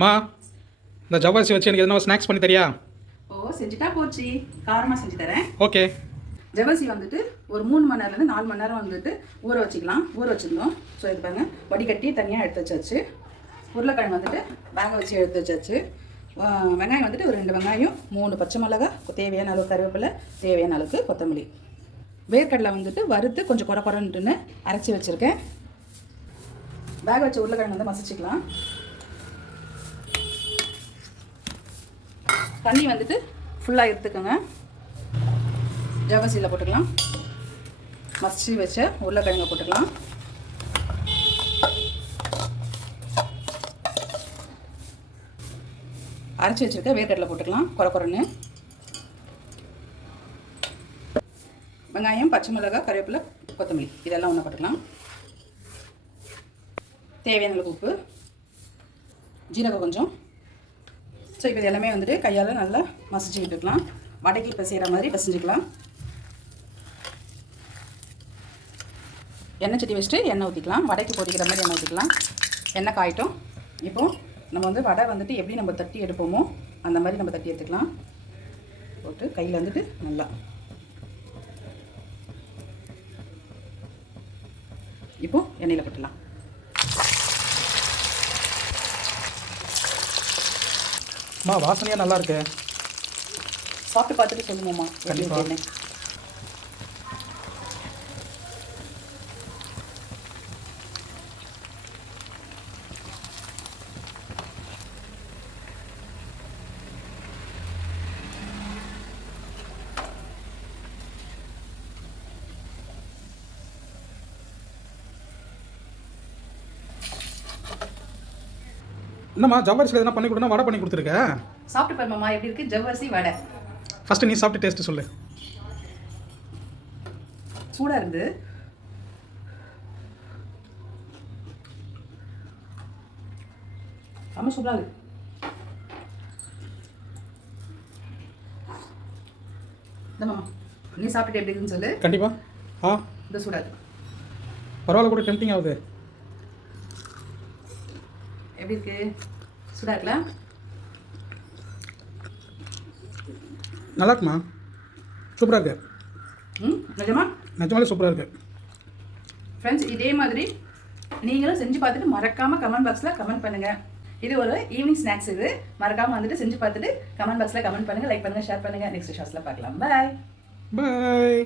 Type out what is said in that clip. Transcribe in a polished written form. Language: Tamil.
மா இந்த ஜவ்வரிசி வச்சு எனக்கு எதனா ஸ்நாக்ஸ் பண்ணி தரியா? ஓ செஞ்சுட்டா போச்சு. காரமாக செஞ்சு தரேன். ஓகே. ஜவ்வரிசி வந்துட்டு ஒரு 3 மணி நேரம்லேருந்து 4 மணி நேரம் வந்துட்டு ஊற வச்சுக்கலாம். ஊற வச்சுருந்தோம். ஸோ இது பாருங்க, வடிகட்டி தனியாக எடுத்து வச்சாச்சு. உருளைக்கிழங்கு வந்துட்டு வேக வச்சு எடுத்து வச்சாச்சு. வெங்காயம் வந்துட்டு ஒரு 2 வெங்காயம், 3 பச்சை மிளகா, தேவையான அளவு கருவேப்பிலை, தேவையான அளவுக்கு கொத்தமல்லி. வேர்க்கடலை வந்துட்டு வறுத்து கொஞ்சம் குறக்குறன்ட்டுன்னு அரைச்சி வச்சுருக்கேன். வேக வச்ச உருளைக்கிழங்கு வந்து மசிச்சுக்கலாம். தண்ணி வந்துட்டு ஃபுல்லாக எடுத்துக்கோங்க. ஜவ்வரிசியில் போட்டுக்கலாம். மசிச்சு வச்ச உருளைக்கிழங்கை போட்டுக்கலாம். அரைச்சி வச்சுருக்க வேர்க்கடலை போட்டுக்கலாம். குறக்குறன்னு வெங்காயம், பச்சை மிளகாய், கருவேப்பிலை, கொத்தமல்லி இதெல்லாம் ஒன்றா போட்டுக்கலாம். தேவையான அளவு உப்பு, ஜீரகம் கொஞ்சம். ஸோ இப்போ இது எல்லாமே வந்துட்டு கையால் நல்லா மசிச்சு விட்டுக்கலாம். வடைக்கு பிசைகிற மாதிரி பிசைஞ்சிக்கலாம். எண்ணெய் சட்டி வச்சுட்டு எண்ணெய் ஊற்றிக்கலாம். வடைக்கு பொரிக்கிற மாதிரி எண்ணெய் ஊற்றிக்கலாம். எண்ணெய் காயட்டும். இப்போது நம்ம வந்து வடை வந்துட்டு எப்படி நம்ம தட்டி எடுப்போமோ அந்த மாதிரி நம்ம தட்டி எடுத்துக்கலாம். போட்டு கையில் வந்துட்டு நல்லா இப்போது எண்ணெயில் போட்டுடலாம். மா வாசனையாக நல்லா இருக்கு. சாப்பிட்டு பார்த்துட்டு சொல்லுங்கம்மா. கண்டிப்பாக. என்னம்மா ஜவ்வரிசியில் எதனா பண்ணி கொடுனா வடை பண்ணி கொடுத்துருக்க. சாப்பிட்டு பாருமாம்மா எப்படி இருக்குது ஜவ்வரிசி வடை. ஃபஸ்ட்டு நீ சாப்பிட்டு டேஸ்ட்டு சொல்லு. சூடாக இருந்து ரொம்ப சூடாக இருக்கு. இந்தம்மா நீ சாப்பிட்டு எப்படி இருக்குன்னு சொல்லு. கண்டிப்பாக. இந்த சூடாக இருக்கு. பரவாயில்ல, கூட டெம்டிங் ஆகுது. எப்படி இருக்கு? சூடாக இருக்குல்ல? நல்லா இருக்குமா? சூப்பராக இருக்கு. நிஜமா நிஜமாலே சூப்பராக இருக்கு. ஃப்ரெண்ட்ஸ், இதே மாதிரி நீங்களும் செஞ்சு பார்த்துட்டு மறக்காமல் கமெண்ட் பாக்ஸில் கமெண்ட் பண்ணுங்கள். இது ஒரு ஈவினிங் ஸ்நாக்ஸ். இது மறக்காமல் வந்துட்டு செஞ்சு பார்த்துட்டு கமெண்ட் பாக்ஸில் கமெண்ட் பண்ணுங்கள், லைக் பண்ணுங்கள், ஷேர் பண்ணுங்கள். நெக்ஸ்ட் ஷார்ட்ஸில் பார்க்கலாம். பாய் பாய்.